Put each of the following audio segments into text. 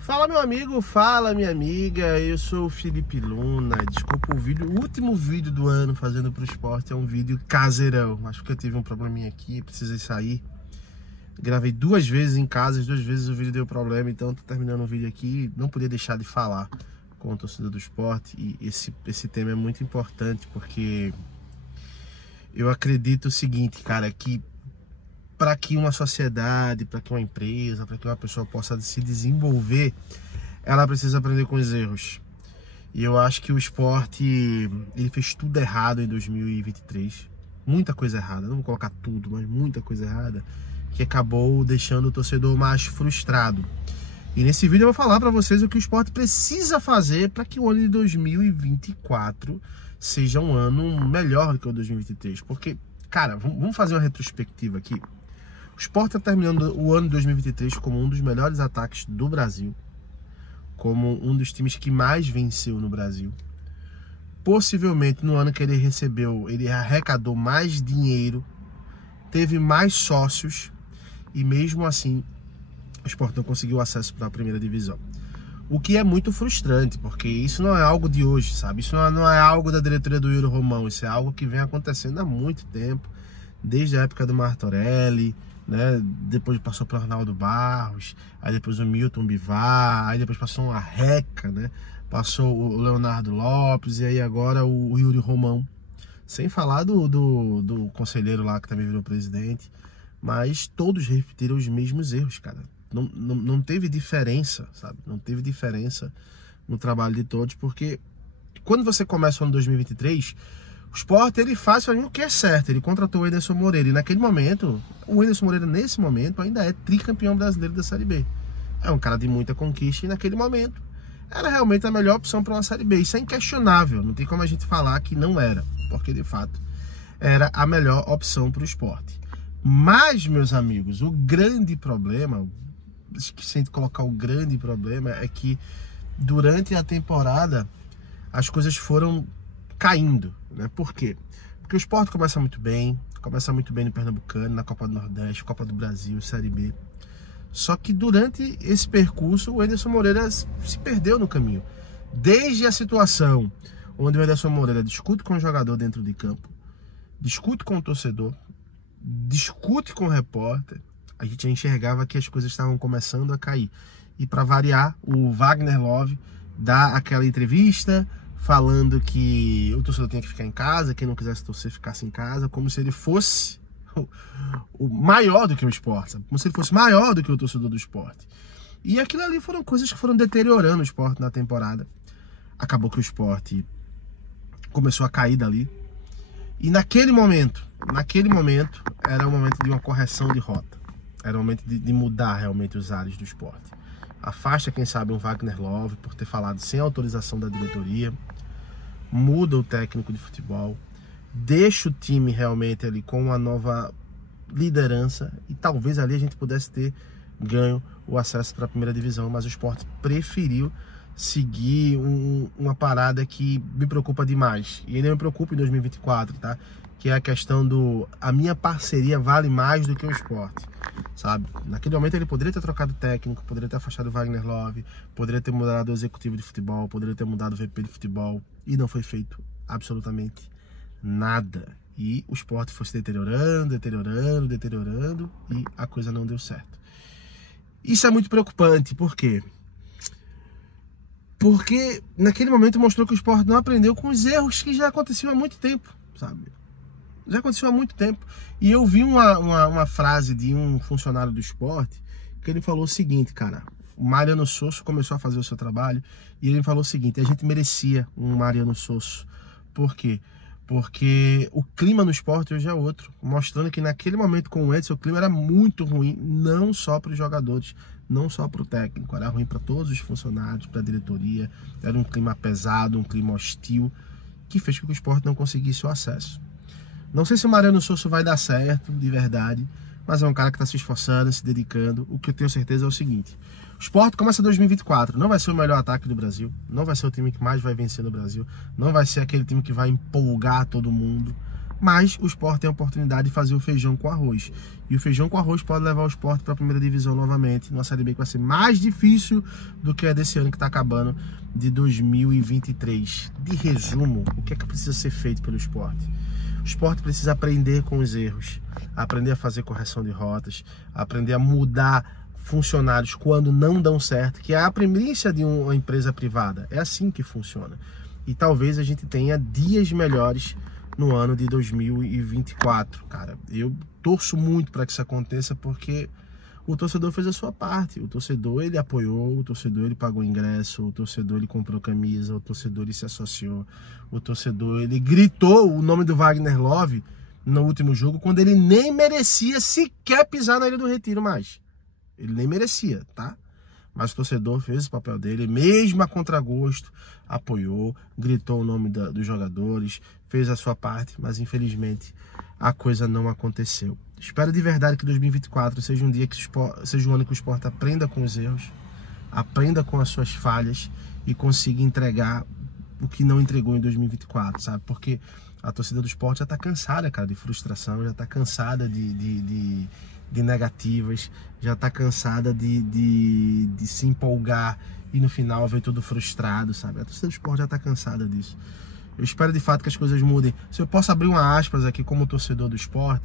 Fala meu amigo, fala minha amiga, eu sou o Felipe Luna. Desculpa o último vídeo do ano fazendo pro esporte é um vídeo caseirão. Acho que eu tive um probleminha aqui, precisei sair. Gravei 2 vezes em casa, as 2 vezes o vídeo deu problema, então tô terminando o vídeo aqui. Não podia deixar de falar com a torcida do esporte e esse tema é muito importante porque eu acredito o seguinte, cara, que para que uma sociedade, para que uma empresa, para que uma pessoa possa se desenvolver, ela precisa aprender com os erros. E eu acho que o esporte, ele fez tudo errado em 2023. Muita coisa errada, não vou colocar tudo, mas muita coisa errada, que acabou deixando o torcedor mais frustrado. E nesse vídeo eu vou falar para vocês o que o esporte precisa fazer para que o ano de 2024 seja um ano melhor do que o 2023. Porque, cara, vamos fazer uma retrospectiva aqui. O Sport está terminando o ano de 2023 como um dos melhores ataques do Brasil, como um dos times que mais venceu no Brasil. Possivelmente no ano que ele arrecadou mais dinheiro, teve mais sócios e mesmo assim o Sport não conseguiu acesso para a primeira divisão. O que é muito frustrante, porque isso não é algo de hoje, sabe? Isso não é algo da diretoria do Yuri Romão, isso é algo que vem acontecendo há muito tempo, desde a época do Martorelli, né? Depois passou para o Arnaldo Barros, aí depois o Milton Bivar, aí depois passou um Arreca, né? Passou o Leonardo Lopes e aí agora o Yuri Romão. Sem falar do conselheiro lá que também virou presidente, mas todos repetiram os mesmos erros, cara. Não teve diferença, sabe? Não teve diferença no trabalho de todos, porque quando você começa o ano 2023, o Sport, ele faz o que é certo, ele contratou o Enderson Moreira, e naquele momento, o Enderson Moreira nesse momento ainda é tricampeão brasileiro da Série B. É um cara de muita conquista e naquele momento era realmente a melhor opção para uma Série B. Isso é inquestionável, não tem como a gente falar que não era, porque de fato era a melhor opção para o Sport. Mas, meus amigos, o grande problema, se a gente colocar o grande problema, é que durante a temporada as coisas foram caindo, né? Por quê? Porque o Sport começa muito bem no Pernambucano, na Copa do Nordeste, Copa do Brasil, Série B. Só que durante esse percurso o Enderson Moreira se perdeu no caminho. Desde a situação onde o Enderson Moreira discute com o jogador dentro de campo, discute com o torcedor, discute com o repórter, a gente já enxergava que as coisas estavam começando a cair. E para variar, o Wagner Love dá aquela entrevista falando que o torcedor tinha que ficar em casa, quem não quisesse torcer ficasse em casa, como se ele fosse o maior do que o Sport, sabe? Como se ele fosse maior do que o torcedor do Sport. E aquilo ali foram coisas que foram deteriorando o Sport na temporada. Acabou que o Sport começou a cair dali. E naquele momento, era o momento de uma correção de rota. Era o momento de mudar realmente os ares do Sport. Afasta, quem sabe, um Wagner Love por ter falado sem autorização da diretoria. Muda o técnico de futebol. Deixa o time realmente ali com uma nova liderança. E talvez ali a gente pudesse ter ganho o acesso para a primeira divisão. Mas o Sport preferiu seguir uma parada que me preocupa demais. E ainda me preocupa em 2024, tá? Que é a questão a minha parceria vale mais do que o Sport, sabe? Naquele momento ele poderia ter trocado técnico, poderia ter afastado o Wagner Love, poderia ter mudado o executivo de futebol, poderia ter mudado o VP de futebol, e não foi feito absolutamente nada. E o Sport foi se deteriorando, e a coisa não deu certo. Isso é muito preocupante, por quê? Porque naquele momento mostrou que o Sport não aprendeu com os erros que já aconteciam há muito tempo, sabe? Já aconteceu há muito tempo. E eu vi uma frase de um funcionário do Sport que ele falou o seguinte, cara. O Mariano Sosso começou a fazer o seu trabalho e ele falou o seguinte: a gente merecia um Mariano Sosso. Por quê? Porque o clima no Sport hoje é outro, mostrando que naquele momento com o Edson o clima era muito ruim, não só para os jogadores, não só para o técnico, era ruim para todos os funcionários, para a diretoria. Era um clima pesado, um clima hostil, que fez com que o Sport não conseguisse o acesso. Não sei se o Mariano Sosso vai dar certo, de verdade, mas é um cara que está se esforçando, se dedicando. O que eu tenho certeza é o seguinte: o Sport começa 2024, não vai ser o melhor ataque do Brasil, não vai ser o time que mais vai vencer no Brasil, não vai ser aquele time que vai empolgar todo mundo, Mas o Sport tem a oportunidade de fazer o feijão com arroz. E o feijão com arroz pode levar o Sport para a primeira divisão novamente, numa Série B que vai ser mais difícil do que a desse ano que está acabando, de 2023. De resumo, o que é que precisa ser feito pelo Sport? O Sport precisa aprender com os erros, aprender a fazer correção de rotas, aprender a mudar funcionários quando não dão certo, que é a premissa de uma empresa privada. É assim que funciona. E talvez a gente tenha dias melhores no ano de 2024, cara. Eu torço muito para que isso aconteça, porque o torcedor fez a sua parte. O torcedor, ele apoiou, o torcedor, ele pagou ingresso, o torcedor, ele comprou camisa, o torcedor, ele se associou, o torcedor, ele gritou o nome do Wagner Love no último jogo, quando ele nem merecia sequer pisar na Ilha do Retiro mais. Ele nem merecia, tá? Mas o torcedor fez o papel dele, mesmo a contragosto, apoiou, gritou o nome dos jogadores, fez a sua parte, mas infelizmente a coisa não aconteceu. Espero de verdade que 2024 seja um dia que seja um ano que o Sport aprenda com os erros, aprenda com as suas falhas e consiga entregar o que não entregou em 2024, sabe? Porque a torcida do Sport já tá cansada, cara, de frustração, já tá cansada de negativas, já tá cansada de se empolgar e no final ver tudo frustrado, sabe? A torcida do Sport já tá cansada disso. Eu espero de fato que as coisas mudem. Se eu posso abrir uma aspas aqui como torcedor do Sport,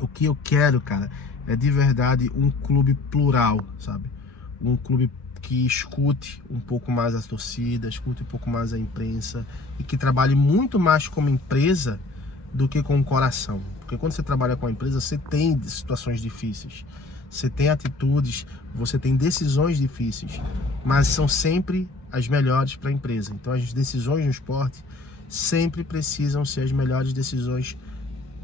o que eu quero, cara, é de verdade um clube plural, sabe? Um clube que escute um pouco mais as torcidas, escute um pouco mais a imprensa e que trabalhe muito mais como empresa do que com o coração. Porque quando você trabalha com a empresa, você tem situações difíceis, você tem atitudes, você tem decisões difíceis, mas são sempre as melhores para a empresa. Então as decisões no esporte sempre precisam ser as melhores decisões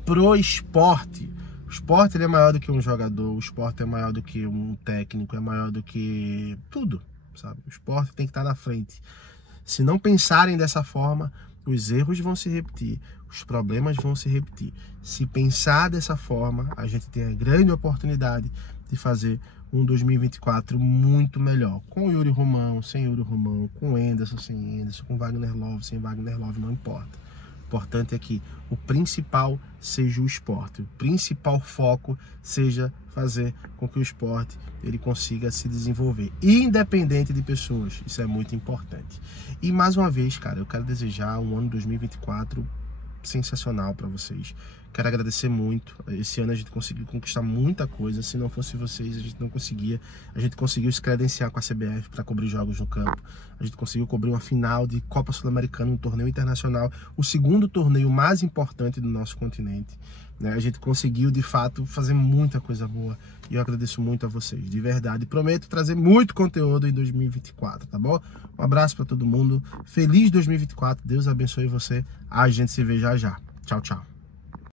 pro esporte. O esporte, ele é maior do que um jogador, o esporte é maior do que um técnico, é maior do que tudo, sabe? O esporte tem que estar na frente. Se não pensarem dessa forma, os erros vão se repetir, os problemas vão se repetir. Se pensar dessa forma, a gente tem a grande oportunidade de fazer um 2024 muito melhor. Com Yuri Romão, sem Yuri Romão, com Enderson, sem Enderson, com Wagner Love, sem Wagner Love, não importa. O importante é que o principal seja o esporte, o principal foco seja fazer com que o esporte ele consiga se desenvolver, independente de pessoas. Isso é muito importante. E mais uma vez, cara, eu quero desejar um ano 2024 sensacional para vocês. Quero agradecer muito. Esse ano a gente conseguiu conquistar muita coisa. Se não fosse vocês, a gente não conseguia. A gente conseguiu se credenciar com a CBF para cobrir jogos no campo. A gente conseguiu cobrir uma final de Copa Sul-Americana, um torneio internacional, o segundo torneio mais importante do nosso continente. A gente conseguiu, de fato, fazer muita coisa boa. E eu agradeço muito a vocês, de verdade. Prometo trazer muito conteúdo em 2024, tá bom? Um abraço para todo mundo. Feliz 2024. Deus abençoe você. A gente se vê já já. Tchau, tchau.